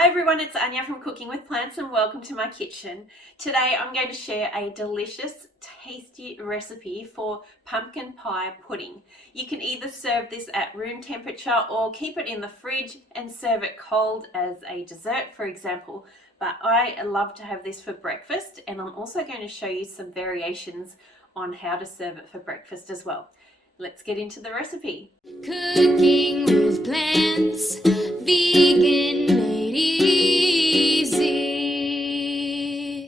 Hi everyone, it's Anja from Cooking with Plants and welcome to my kitchen. Today I'm going to share a delicious, tasty recipe for pumpkin pie pudding. You can either serve this at room temperature or keep it in the fridge and serve it cold as a dessert, for example. But I love to have this for breakfast, and I'm also going to show you some variations on how to serve it for breakfast as well. Let's get into the recipe. Cooking with plants, vegan made easy.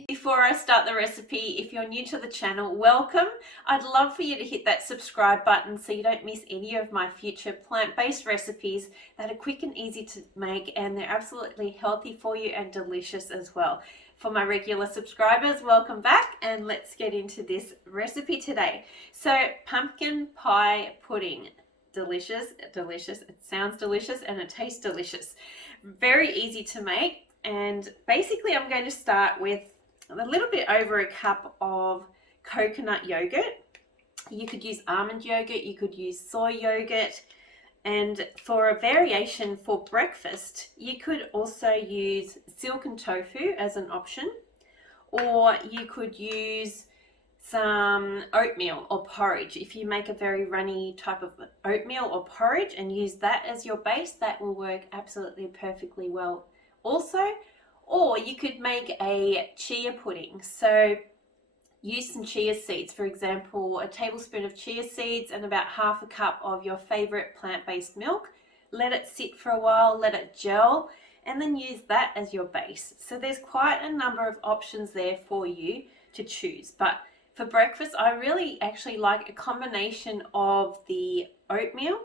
Before I start the recipe, if you're new to the channel, welcome. I'd love for you to hit that subscribe button so you don't miss any of my future plant-based recipes that are quick and easy to make, and they're absolutely healthy for you and delicious as well. For my regular subscribers, welcome back, and let's get into this recipe today. So pumpkin pie pudding, delicious, it sounds delicious and it tastes delicious. Very easy to make, and basically I'm going to start with a little bit over a cup of coconut yogurt. You could use almond yogurt, you could use soy yogurt. And for a variation for breakfast, you could also use silken tofu as an option, or you could use some oatmeal or porridge. If you make a very runny type of oatmeal or porridge and use that as your base, that will work absolutely perfectly well also. Or you could make a chia pudding. So use some chia seeds, for example, a tablespoon of chia seeds and about half a cup of your favorite plant-based milk. Let it sit for a while, let it gel, and then use that as your base. So there's quite a number of options there for you to choose. But for breakfast, I really actually like a combination of the oatmeal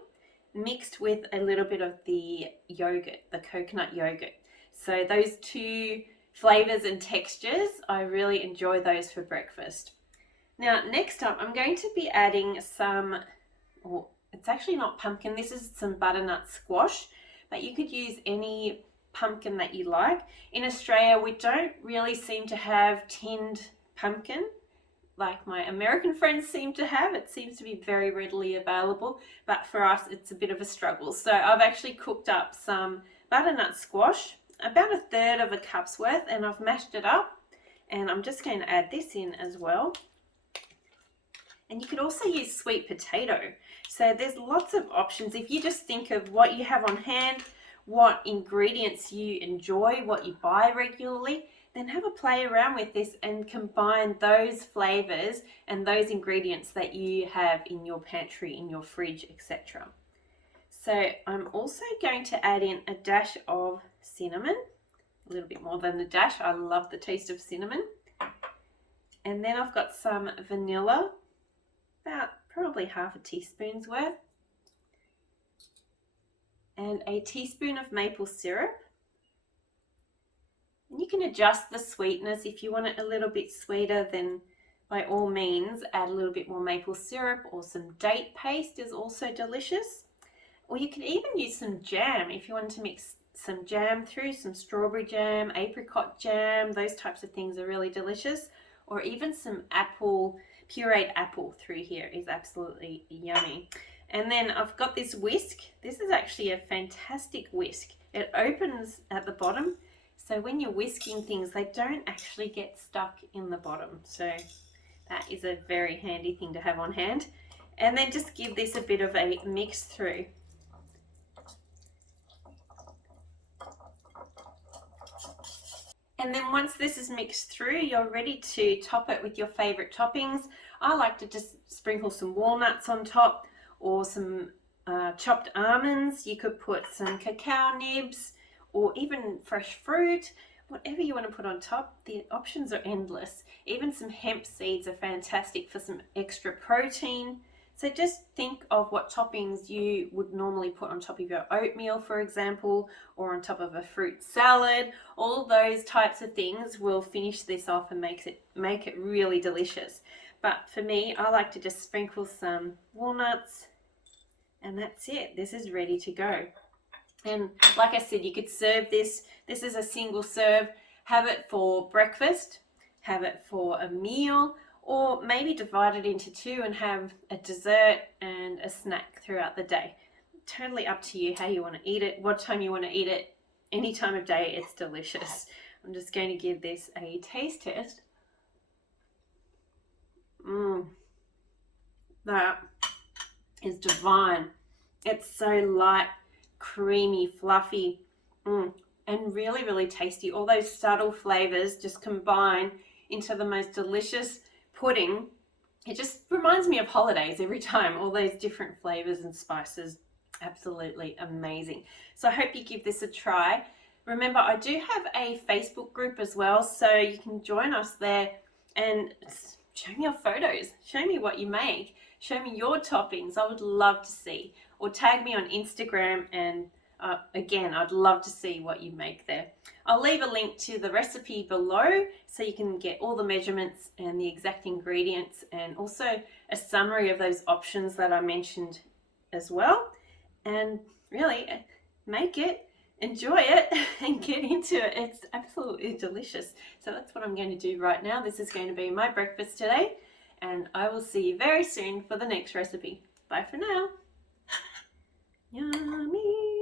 mixed with a little bit of the yogurt, the coconut yogurt. So those two flavors and textures, I really enjoy those for breakfast. Now next up, I'm going to be adding some, well, it's actually not pumpkin, this is some butternut squash, but you could use any pumpkin that you like. In Australia, we don't really seem to have tinned pumpkin like my American friends seem to have. It seems to be very readily available, but for us it's a bit of a struggle. So I've actually cooked up some butternut squash, about a third of a cup's worth, and I've mashed it up, and I'm just going to add this in as well. And you could also use sweet potato. So there's lots of options. If you just think of what you have on hand, what ingredients you enjoy, what you buy regularly, then have a play around with this and combine those flavors and those ingredients that you have in your pantry, in your fridge, etc. So I'm also going to add in a dash of cinnamon, a little bit more than a dash. I love the taste of cinnamon. And then I've got some vanilla, about probably half a teaspoon's worth, and a teaspoon of maple syrup. And you can adjust the sweetness. If you want it a little bit sweeter, then by all means add a little bit more maple syrup, or some date paste is also delicious. Or you could even use some jam if you wanted to mix some jam through, some strawberry jam, apricot jam, those types of things are really delicious. Or even some apple, pureed apple through here is absolutely yummy. And then I've got this whisk. This is actually a fantastic whisk. It opens at the bottom, so when you're whisking things, they don't actually get stuck in the bottom. So that is a very handy thing to have on hand. And then just give this a bit of a mix through. And then once this is mixed through, you're ready to top it with your favorite toppings. I like to just sprinkle some walnuts on top, or some chopped almonds. You could put some cacao nibs, or even fresh fruit, whatever you want to put on top. The options are endless. Even some hemp seeds are fantastic for some extra protein. So just think of what toppings you would normally put on top of your oatmeal, for example, or on top of a fruit salad. All those types of things will finish this off and make it really delicious. But for me, I like to just sprinkle some walnuts, and that's it. This is ready to go. And like I said, you could serve this. This is a single serve. Have it for breakfast, have it for a meal, or maybe divide it into two and have a dessert and a snack throughout the day. Totally up to you how you want to eat it, what time you want to eat it. any time of day, it's delicious. I'm just going to give this a taste test. That is divine. It's so light, creamy, fluffy, and really, really tasty. All those subtle flavors just combine into the most delicious pudding. It just reminds me of holidays every time, all those different flavors and spices. Absolutely amazing. So I hope you give this a try. Remember, I do have a Facebook group as well, so you can join us there and show me your photos. Show me what you make. Show me your toppings. I would love to see. Or tag me on Instagram, and again, I'd love to see what you make there. I'll leave a link to the recipe below so you can get all the measurements and the exact ingredients, and also a summary of those options that I mentioned as well. And really, make it, enjoy it, and get into it. It's absolutely delicious. So that's what I'm going to do right now. This is going to be my breakfast today, and I will see you very soon for the next recipe. Bye for now. Yummy.